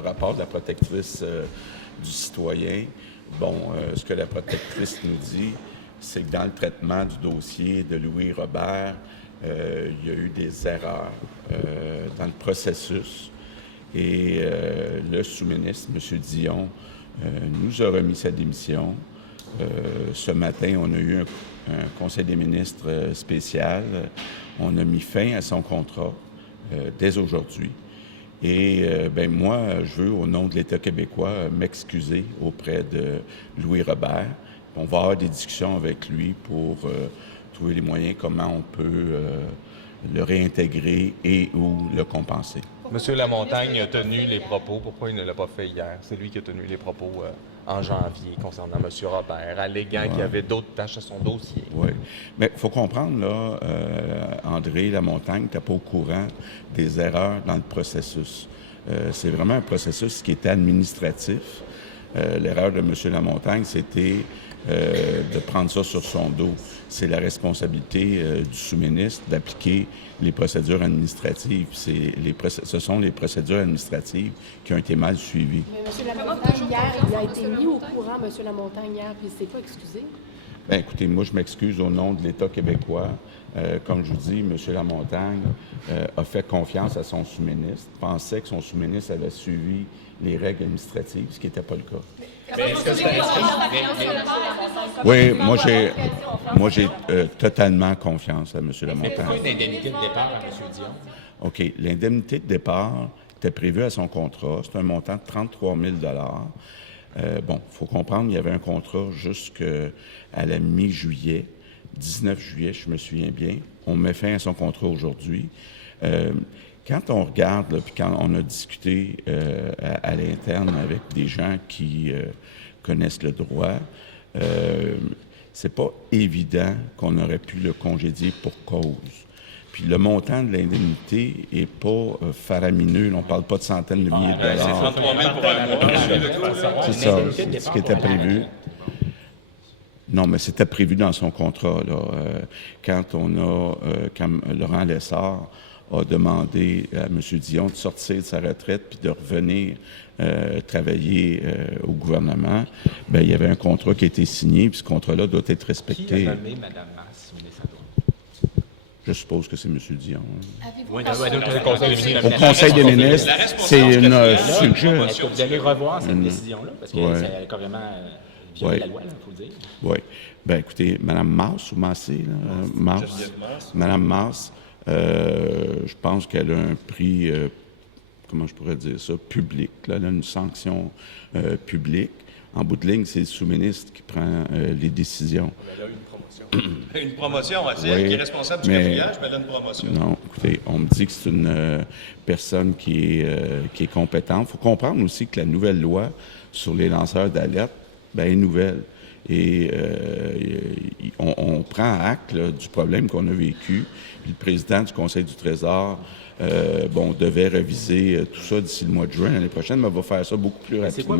le rapport de la protectrice du citoyen. Bon, ce que la protectrice nous dit, c'est que dans le traitement du dossier de Louis Robert, il y a eu des erreurs dans le processus. Et le sous-ministre, M. Dion, nous a remis sa démission. Ce matin, on a eu un conseil des ministres spécial. On a mis fin à son contrat dès aujourd'hui. Et moi, je veux, au nom de l'État québécois, m'excuser auprès de Louis Robert. On va avoir des discussions avec lui pour trouver les moyens comment on peut le réintégrer et ou le compenser. M. Lamontagne a tenu les propos. Pourquoi il ne l'a pas fait hier? C'est lui qui a tenu les propos en janvier concernant M. Robert, alléguant qu'il y avait d'autres tâches à son dossier. Oui. Mais il faut comprendre, là, André Lamontagne n'était pas au courant des erreurs dans le processus. C'est vraiment un processus qui était administratif. L'erreur de M. Lamontagne, c'était de prendre ça sur son dos. C'est la responsabilité du sous-ministre d'appliquer les procédures administratives. Ce sont les procédures administratives qui ont été mal suivies. Mais M. Lamontagne, hier, il a été mis au courant, M. Lamontagne, hier, puis il ne s'est pas excusé. Bien, écoutez, moi, je m'excuse au nom de l'État québécois. Comme je vous dis, M. Lamontagne a fait confiance à son sous-ministre, pensait que son sous-ministre avait suivi les règles administratives, ce qui n'était pas le cas. Oui, moi j'ai totalement confiance à M. Lamontagne. Pourquoi une indemnité de départ à M. Dion? OK. L'indemnité de départ était prévue à son contrat. C'est un montant de 33 000 il faut comprendre, il y avait un contrat jusqu'à la mi-juillet, 19 juillet, je me souviens bien. On met fin à son contrat aujourd'hui. Quand on regarde, là, puis quand on a discuté à l'interne avec des gens qui connaissent le droit, c'est pas évident qu'on aurait pu le congédier pour cause. Puis le montant de l'indemnité n'est pas faramineux. On ne parle pas de centaines de milliers de dollars. C'est 33 000 pour un mois. C'est ça, c'est ce qui était prévu. Non, mais c'était prévu dans son contrat, là. Quand Laurent Lessard a demandé à M. Dion de sortir de sa retraite puis de revenir travailler au gouvernement, bien, il y avait un contrat qui a été signé, puis ce contrat-là doit être respecté. Qui a nommé Mme Masse, ministre? Je suppose que c'est M. Dion. Oui, Au Conseil des ministres, c'est une sujet. Est-ce que vous allez revoir cette décision-là? Parce que ça a carrément violé la loi, il faut le dire. Oui. Bien, écoutez, Mme Masse ou Massé, là? Masse. Mme Masse, je pense qu'elle a un prix, comment je pourrais dire ça, public. Là, elle a une sanction publique. En bout de ligne, c'est le sous-ministre qui prend les décisions. Elle a eu une promotion. Une promotion, c'est elle qui est responsable du cafouillage, mais elle a une promotion. Non, écoutez, on me dit que c'est une personne qui est compétente. Il faut comprendre aussi que la nouvelle loi sur les lanceurs d'alerte, bien, est nouvelle. Et on prend acte là, du problème qu'on a vécu. Puis le président du Conseil du Trésor devait réviser tout ça d'ici le mois de juin l'année prochaine, mais va faire ça beaucoup plus rapidement.